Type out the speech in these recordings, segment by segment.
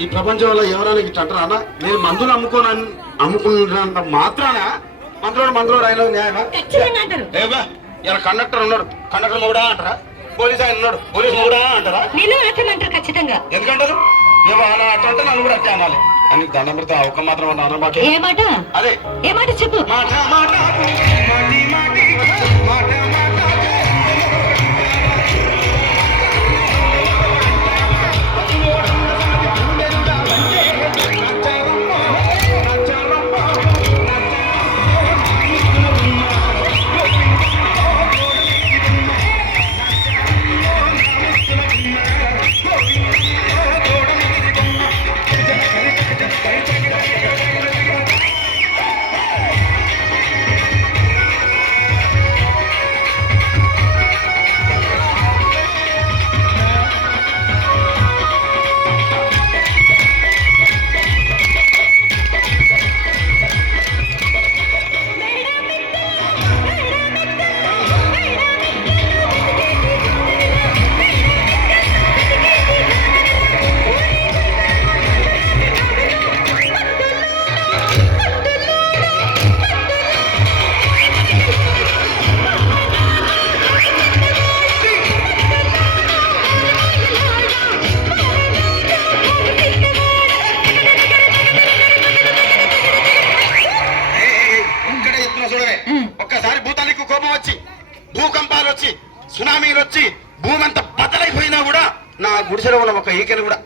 ఈ ప్రపంచంలో ఎవరైనా ఇట్లా అంటారా అన్న? నేను మందులు అమ్ముకున్నంత మాత్రాన మందులో డైలాగ్ న్యాయమా? ఏవా ఇలా కండక్టర్ ఉన్నాడు, కండక్టర్ మొగుడా అంటారా? పోలీస్ ఆయన ఉన్నాడు, పోలీస్ మొగుడా అంటారా? ఖచ్చితంగా ఎందుకంటారు? ఏమో అలా అట్లా అంటే నన్ను కూడా అట్లా అనాలి. అని దండం పెడితే ఒక్క మాత్రం అన్న మాట. ఏ మాట? అదే ఏ మాట చెప్పు. మాట మాట మాటి మాటి మాట మాట ఒక్కసారి భూతానికి కోపం వచ్చి భూకంపాలు వచ్చి సునామీలు వచ్చి భూమి అంతా బద్దలైపోయినా కూడా నా గుడిసెలో ఉన్న ఒక ఈకెను కూడా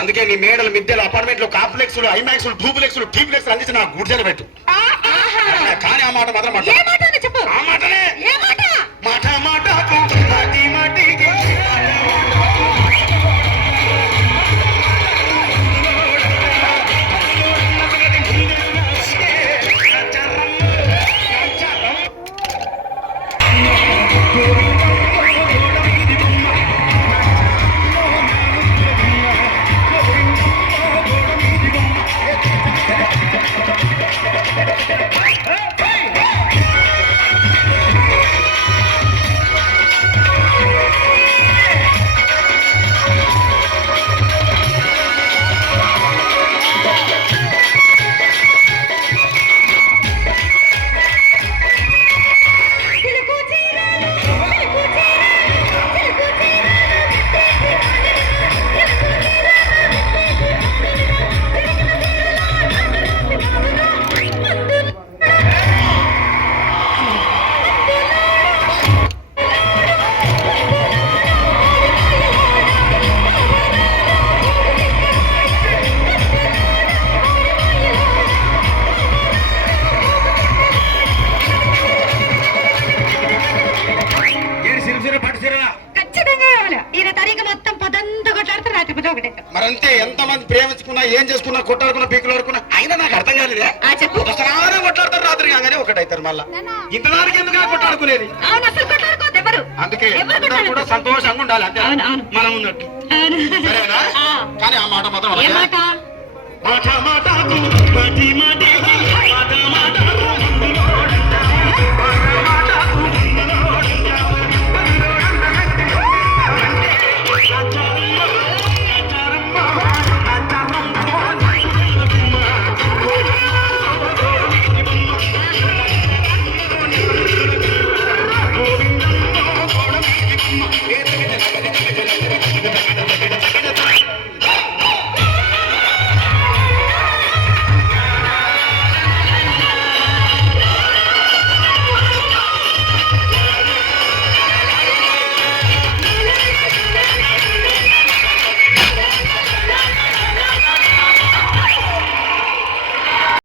అందుకే నీ మేడలు మిద్దెలు అపార్ట్మెంట్లు కాంప్లెక్స్లు ఐమాక్స్లు డూప్లెక్స్లు టీప్లెక్స్ అందించి నా గుడిసెలు పెట్టు. కానీ ఆ మాట మాత్రం ఆ మాటనే మాట మాట మాటి మాటికి మరంతే. ఎంతమంది ప్రేమించుకున్నా ఏం చేసుకున్నా కొట్టాడుకున్నా పీకులు ఆడుకున్నా అయినా నాకు అర్థం కాలేదే. ఒకసారి కొట్లాడతారు రాత్రి కాగానే ఒకటైతారు. మళ్ళా ఇంతదానికి ఎందుకు కొట్టాడుకునేది? అందుకే కూడా సంతోషంగా ఉండాలి అంతే మనం ఉన్నట్టు. సరేనా? కానీ ఆ మాట మాత్రం మాట మాట